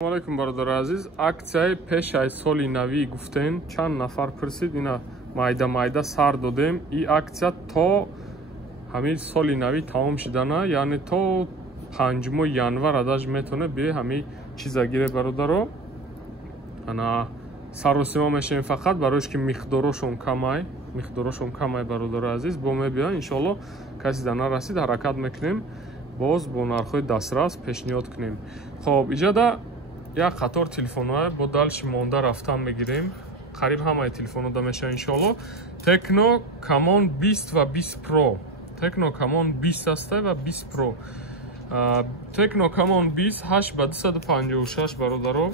Алейкум бародари азиз, аксияи пеш аз соли навӣ гуфтен чанд нафар пурсид, ина майда сар додем. И аксия то ҳамин соли навӣ тамом шидана, яъне то 5 январ адаж метавоне бие ҳамин чиза гире бародаро. Ана саросима мешавем фақат бароиш ки миқдорошон камай бародари азиз, бо мебиён иншоалло каси да нарасид ҳаракат мекунем, боз бо нархҳои дастрас пешниҳод кунем. Хоб, иҷода як қатор телефонҳои бо далши монда рафтан мегирем. Қариб ҳамаи телефонҳода мешавад иншоалло. Tecno Camon 20 ва 20 Pro. Tecno Camon 20 аста ва 20 Pro. Tecno Camon 20 8256 бародаро.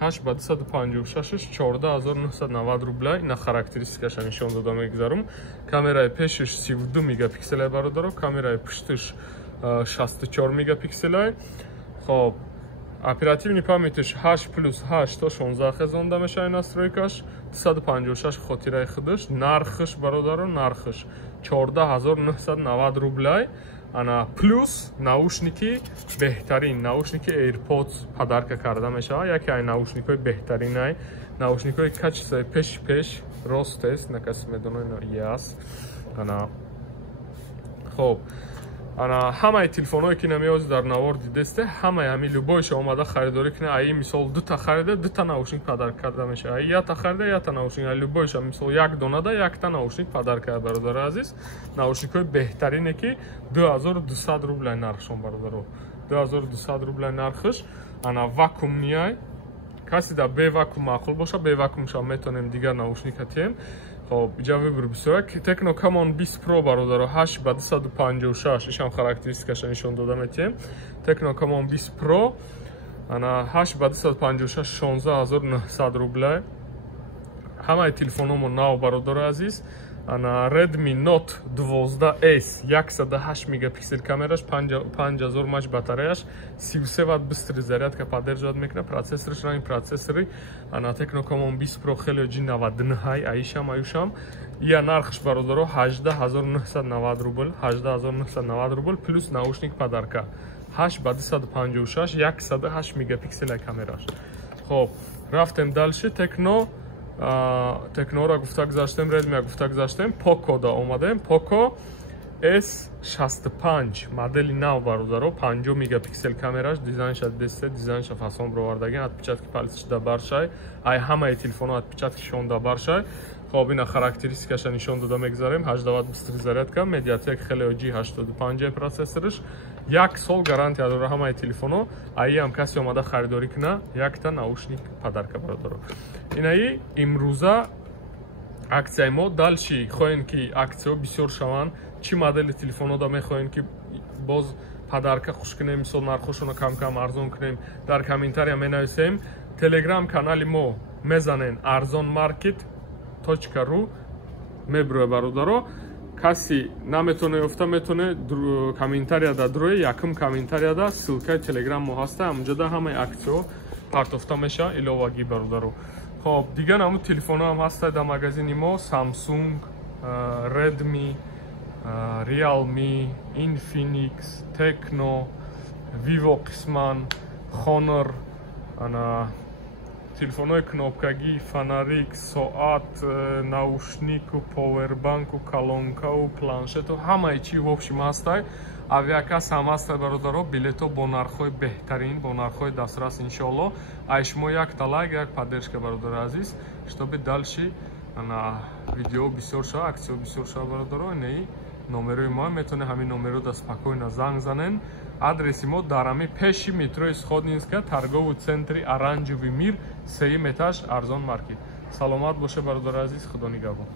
8256 14990 рубля. Ина характеристикаша нишон дода мегзарам. Камераи пешаш 32 мегапиксел бародаро. Камераи пушташ 64 мегапиксел. Хоб, оперативный памятиш 8+8 то 16 зонда мешавад настройкаш. 256 хотираи худаш. Нархаш бародаро, нархаш 14990 рубля. Ана плюс наушники беҳтарин, наушники AirPods падарка карда мешавад. Яке ай наушникои беҳтаринай, наушникои качества пеш ростест, накаси медонад яс. Ана хоб, ана ҳамаи телефонҳое ки намеёзи дар навор дидесте, ҳамаи ҳамин любойша омада харидорӣ кунед. Аи мисол дута харида, дута наушник падарка карда мешавад. Аи якта харида, якта наушник. Аи любойша мисол як донада, якта наушник падарка карда бародари азиз. Наушникҳои беҳтарине ки 2200 рубля нархшон бародаро. 2200 рубля нархш. Ана вакуумнияй. Каси да бевакуум маъқул боша, бевакуумша метонем дигар наушник ҳатием. Хоб, иҷа вибр бисёра Tecno Camon 20 Pro бародаро 8256 ишам характеристикаша нишон дода метием. Tecno Camon 20 Pro ана 8256 16900 рубля. Ҳамаи телефономон нав бародари азиз. Ана Redmi Note 12S 108 мегапиксел камераш, 5000 мАч батареяш, 33 Вт бистри зарядка поддерживать мекунад. Процессориш ранги процессори ана Tecno Camon 20 Pro хеле G99 аишам аюшам. Я нархш бародаро 18990 рубл, 18990 рубл плюс наушник подарка 8256 108 мегапиксел камераш. Хоб, рафтем дальше. Tecno-ра гуфта гузаштем, Redmi-ра гуфта гузаштем, Poco-да омадем. Poco S65 модели нав бародаро, 50 мегапиксел камераш, дизайнша десте, дизайнша фасон бровардаген, отпечатки палец да баршай, ай ҳамаи телефонҳо отпечатки шон да баршай. Хоб, ина характеристикаша нишон дода мегзарем. 8 Вт бистри зарядка, Mediatek Helio G85 процессориш, 1 сол гарантия дора ҳамаи телефонҳо. Аи ҳам каси омада харидорӣ куна, якта наушник падарка бародаро. Инаи имрӯза аксияи мо далши хоҳем ки аксияҳо бисёр шаванд. Чӣ модели телефонҳода мехоҳем ки боз падарка хуш кунем, мисол нархошонро кам арзон кунем, дар комментария менависем. Телеграм канали мо мезанен arzonmarket.ru меброя бародаро. Каси наметоне ёфта метоне комментарияда дурӯе, якум комментарияда ссилкаи телеграм мо ҳаста. Ҳамунҷода ҳамаи аксияҳо партофта меша иловагӣ бародаро. Хоб, дигар ҳамун телефонҳо ҳам ҳаста дар магазини мо. Samsung, Redmi, Realme, Infinix, Tecno, Vivo қисман, Honor, ана телефонҳои кнопкагӣ, фонарик, соат, наушнику, повербанку, колонкаву, планшету, ҳамаи чӣ вобшим ҳастай. Авиакас ҳам ҳастай бародаро. Билето бо нархҳои беҳтарин, бо нархҳои дастрас иншоалло. Ай шумо якта лайк, як поддержка бародари азиз, штоби далши ана видео бисёр шава, аксияҳо бисёр шава бародаро. Инаи номерои мо метоне ҳамин номерода спокойно занг занен. Адреси мо дар ҳамин пеши метрои Сходнинска, торговый центри Оранжевый мир, 3 этаж, Арзон маркет. Саломат боша бародари азиз, худо нигаҳбон.